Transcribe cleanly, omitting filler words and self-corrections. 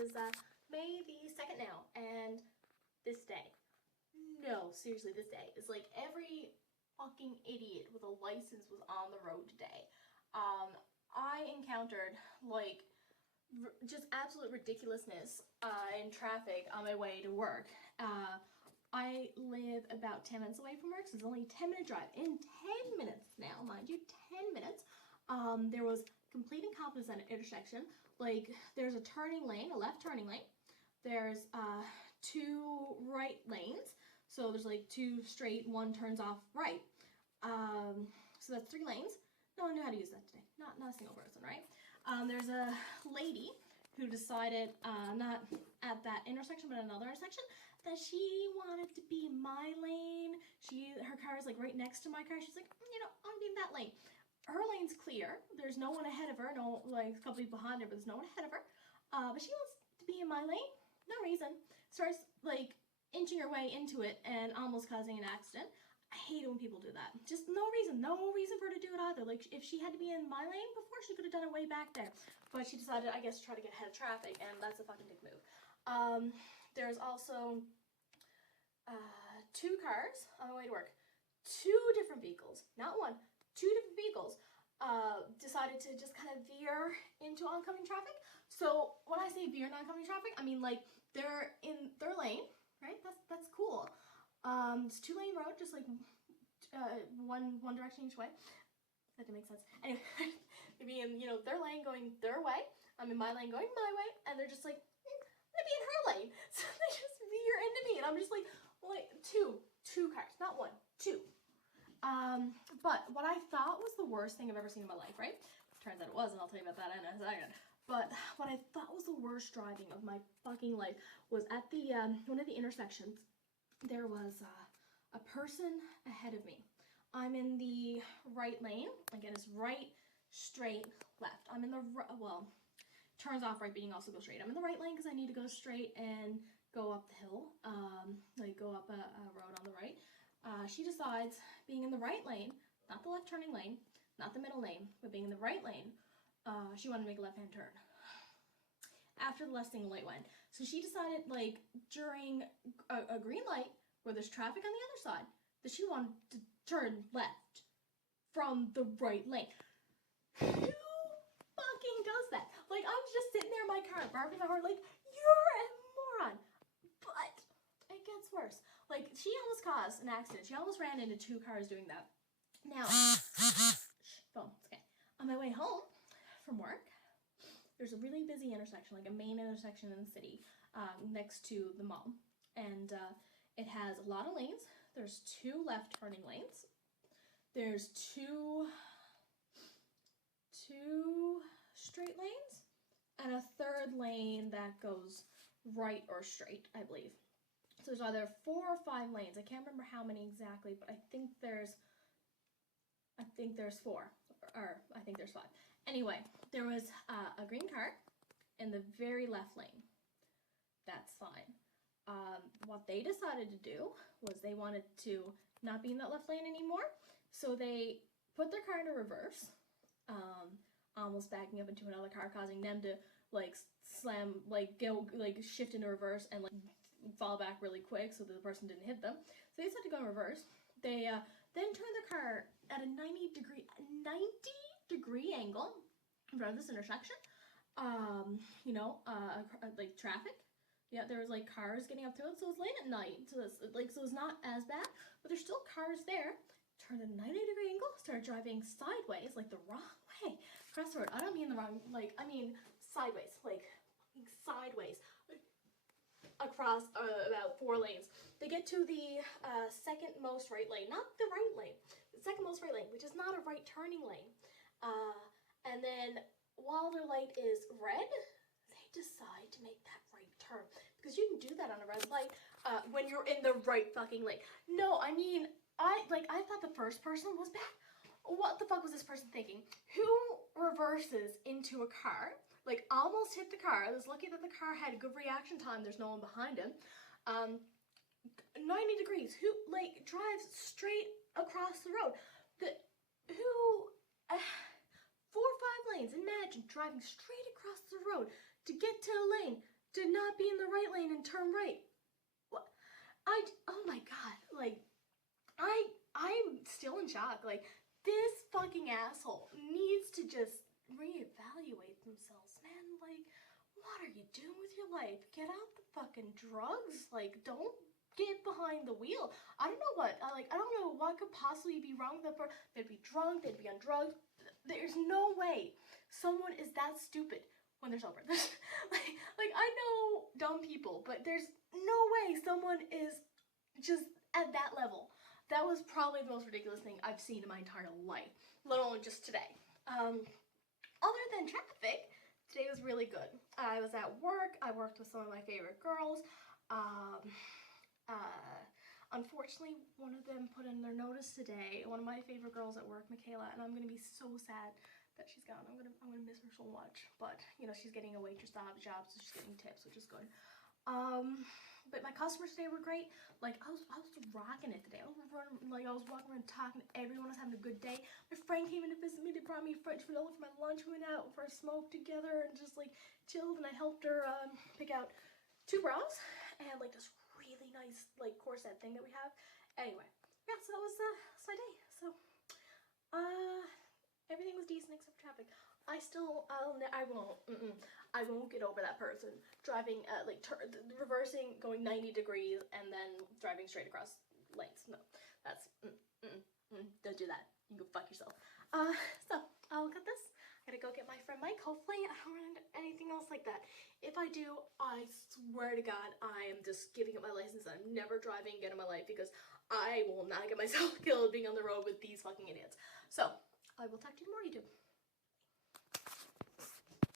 is May the 2nd now, and this day, no, seriously, this day is like every fucking idiot with a license was on the road today. I encountered like just absolute ridiculousness in traffic on my way to work. I live about 10 minutes away from work, so it's only a 10-minute drive. In 10 minutes now, mind you, 10 minutes, there was complete incompetence at an intersection. Like, there's a turning lane, a left turning lane. There's 2 right lanes. So there's like 2 straight, 1 turns off right. So that's 3 lanes. No one knew how to use that today. Not a single person, right? There's a lady who decided, not at that intersection, but another intersection, that she wanted to be in my lane. Her car is like right next to my car. She's like, you know, I'm being that lane. Her lane's clear. There's no one ahead of her. No, like a couple people behind her, but there's no one ahead of her. But she wants to be in my lane. No reason. Starts like inching her way into it and almost causing an accident. I hate it when people do that. Just no reason for her to do it either. Like, if she had to be in my lane before, she could have done it way back there. But she decided, I guess, to try to get ahead of traffic, and that's a fucking dick move. There's also 2 cars on the way to work. 2 different vehicles, not one, 2 different vehicles decided to just kind of veer into oncoming traffic. So when I say veer into oncoming traffic, I mean like they're in their lane, right? That's cool. It's 2-lane road, just like one direction each way. That didn't make sense. Anyway, maybe in, you know, their lane going their way, I'm in my lane going my way, and they're just like, I'm gonna be in her lane. So they just veer into me, and I'm just like, wait, two cars, not 1, 2. But what I thought was the worst thing I've ever seen in my life, right? Turns out it wasn't, I'll tell you about that in a second. But what I thought was the worst driving of my fucking life was at the, one of the intersections. There was a person ahead of me. I'm in the right lane. Again, it's right, straight, left. I'm in the, well, turns off right, but you can also go straight. I'm in the right lane because I need to go straight and go up the hill, like go up a road on the right. She decides, being in the right lane, not the left turning lane, not the middle lane, but being in the right lane, she wanted to make a left-hand turn after the left single light went. So she decided, like, during a green light where there's traffic on the other side, that she wanted to turn left from the right lane. Who fucking does that? Like, I'm just sitting there in my car, barking my heart, like, you're a moron. But it gets worse. Like, she almost caused an accident. She almost ran into 2 cars doing that. Now, phone, it's okay. On my way home from work, there's a really busy intersection, like a main intersection in the city, next to the mall. And it has a lot of lanes. There's 2 left turning lanes. There's 2 straight lanes, and a 3rd lane that goes right or straight, I believe. So there's either 4 or 5 lanes. I can't remember how many exactly, but I think there's 4, or I think there's 5. Anyway, there was a green car in the very left lane. That's fine. What they decided to do was they wanted to not be in that left lane anymore, so they put their car into reverse, almost backing up into another car, causing them to like slam, like go, like shift into reverse and like fall back really quick so that the person didn't hit them. So they decided to go in reverse. They then turned their car at a 90 degree angle in front of this intersection. You know, like traffic. Yeah, there was like cars getting up to it, so it was late at night, so it's not as bad, but there's still cars there. Turned at a 90-degree angle, started driving sideways, like the wrong way, across the road. I don't mean the wrong, like, I mean sideways, like sideways, across about 4 lanes. They get to the second most right lane, not the right lane, the second most right lane, which is not a right turning lane. And then while their light is red, they decide to make that right turn, because you can do that on a red light when you're in the right fucking lane. No, I mean, I thought the first person was bad. What the fuck was this person thinking? Who reverses into a car, like almost hit the car, I was lucky that the car had good reaction time, there's no one behind him, 90 degrees, who like drives straight across the road, 4 or 5 lanes, imagine driving straight across the road to get to a lane did not be in the right lane and turn right. What? Oh my god, like, I'm still in shock. Like, this fucking asshole needs to just reevaluate themselves, man. Like, what are you doing with your life? Get out the fucking drugs. Like, don't get behind the wheel. I don't know what, I don't know what could possibly be wrong with that person. They'd be drunk, they'd be on drugs. There's no way someone is that stupid when they're sober. like, I know dumb people, but there's no way someone is just at that level. That was probably the most ridiculous thing I've seen in my entire life, let alone just today. Other than traffic, today was really good. I was at work. I worked with some of my favorite girls. Unfortunately, one of them put in their notice today. One of my favorite girls at work, Michaela, and I'm gonna be so sad that she's gone. I'm gonna miss her so much. But you know, she's getting a waitress job, so she's getting tips, which is good. But my customers today were great. Like, I was rocking it today. I was walking around talking to everyone. I was having a good day. My friend came in to visit me. They brought me French vanilla for my lunch. We went out for a smoke together and just like chilled. And I helped her pick out 2 bras and like this really nice like corset thing that we have. Anyway, yeah. So that was my day. So everything was decent except traffic. I won't get over that person driving reversing, going 90 degrees, and then driving straight across lanes. No, that's don't do that. You can go fuck yourself. So I'll cut this. I gotta go get my friend Mike. Hopefully I don't run into anything else like that. If I do, I swear to God, I am just giving up my license. I'm never driving again in my life because I will not get myself killed being on the road with these fucking idiots. So I will talk to you tomorrow, YouTube.